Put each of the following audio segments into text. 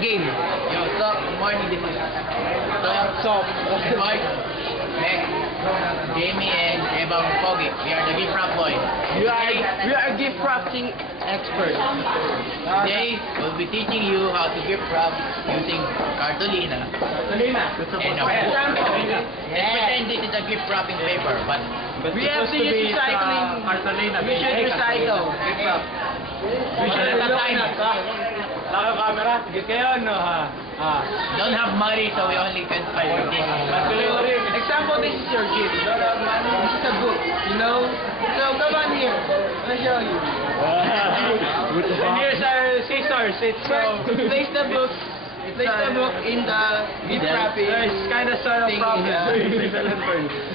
game. Yo, what's up? Good morning, this is Mark, Meg, Jamie, and Ebang Pogi. We are the gift wrap boys. We are gift wrapping experts. Today, we'll be teaching you how to gift wrap using cartolina and a book. Let's pretend this is a gift wrapping paper, but We have to use recycling. We should recycle. gift wrap. We should At a time. Naka-camera, sige kayo, no, ha? Don't have money, so we only can afford this. Example, this is your gift. This is a book, you know? So come on here. I'll show you. And here's our scissors. It's First, place the book. Place the book in the gift wrapping. It's kind of sort of Thing, problem.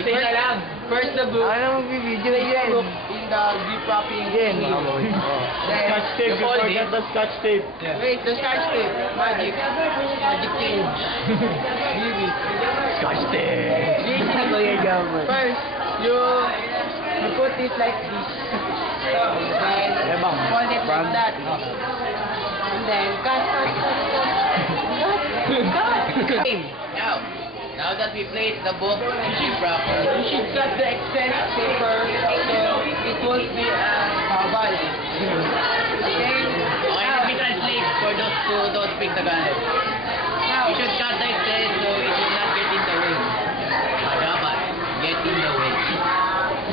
Isa lang. First the book. Ano mag-video Place the book in the gift wrapping. Then, Scotch tape, You fold forget it. the scotch tape. wait, the scotch tape. Magic. Magic thing. Baby. Scotch tape. First, you put it like this. Then, fold it like that. And then, cut. Now that we placed the book in gift wrap, You should cut the excess paper so it won't be a bubble. Okay? okay, let me translate for those who don't speak Tagalog. Now, You should cut the excess so it will not get in the way. Dapat get in the way.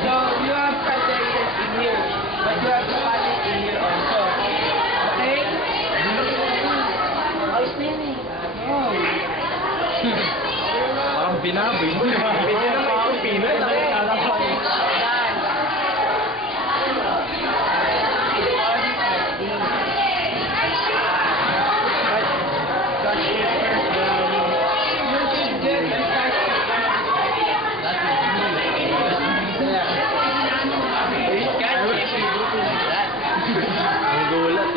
so you have cut the excess in here, but you have to cut it in here also. Okay? Oh. Parang binaboy mo. Pwede na parang Pinoy. Ang gulat.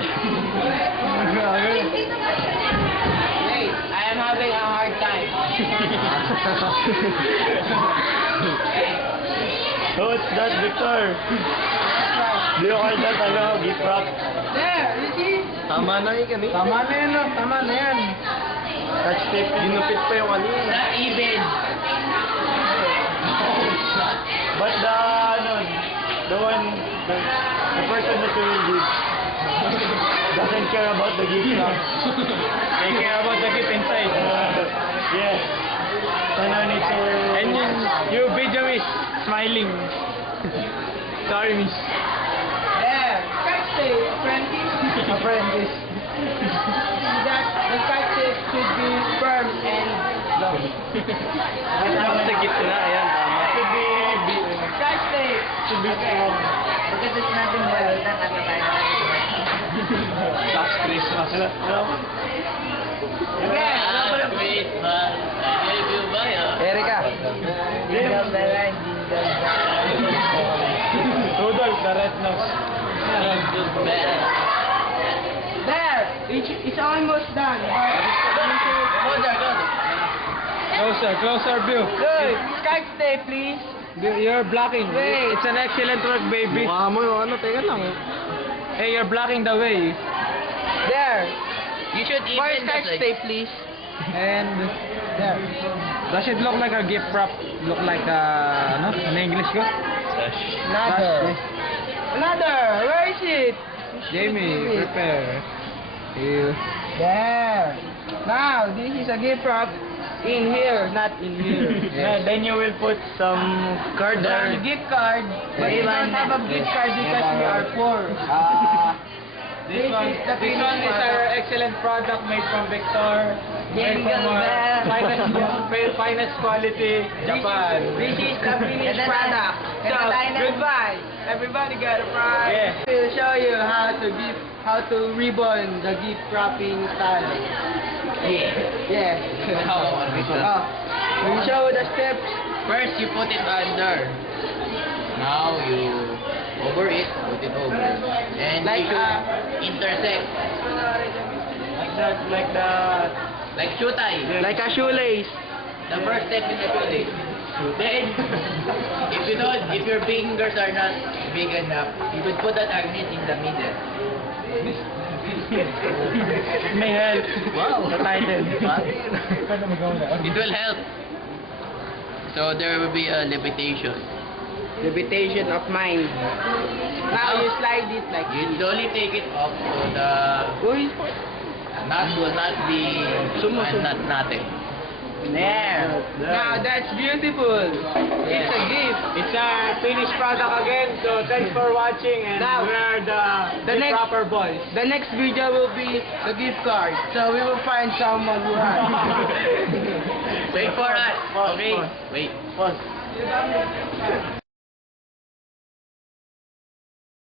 Wait, I am having a hard time. What's that, Victor? Do you call that, gift wrap? There, you see? Tama na yun kanina. Tama na yan, no? Tama na yan. Scotch tape, ginupit pa yung kanina. Not even. But the person that will give doesn't care about the gift wrap. They care about the gift inside. Yes. So no need to... And your video is smiling. Sorry, miss. There, scotch tape, apprentice. Apprentice. That the scotch tape should be firm and long. Tama sa gitna, ayan, tama. Should be... Scotch tape. Should be strong. Pagkatapos natin balutan, ano tayo? Last Christmas. Hello? Last Christmas, I gave you my heart. Erika. Jingle bell, jingle Rudolph, the red nose. Jingle bell. There, it's almost done. Closer view. Good. Scotch tape, please. You're blocking. Wait. It's an excellent work, baby. Mukha mo yung teka lang. Hey, you're blocking the way. There. You should More even scotch tape, please. And There. does it look like a gift wrap? Look like ano? In English ko? Another. Another. Where is it? Jamie, prepare. You. There. Now, this is a gift wrap in here, not in here. Then you will put some card Some there. gift card, but we don't have a gift card because we are poor. This one is the is finished our excellent product made from Victor. Made Jingle from our bell. finest quality, Japan. This is the finished product. So, goodbye. Everybody got a prize. Yeah. We'll show you how to ribbon the gift wrapping style. Yeah. We'll show the steps. First, you put it under. Now you over it, put it over. And Like, you should intersect. Like that. Like shoe tie. Like a shoelace. The first step is the shoelace. Then, if your fingers are not big enough, you could put an agnes in the middle. May help. Wow. The title. It will help. So there will be a levitation. Levitation of mind. Now you slide it like You this. slowly take it off so the Uy. knot will not be nothing. There. Now that's beautiful. It's a gift. It's a finished product again, so thanks for watching and Now, we are the the next- proper boys. The next video will be the gift card. So we will find someone who has. Wait for us. Pause, Okay. pause. Wait. Pause.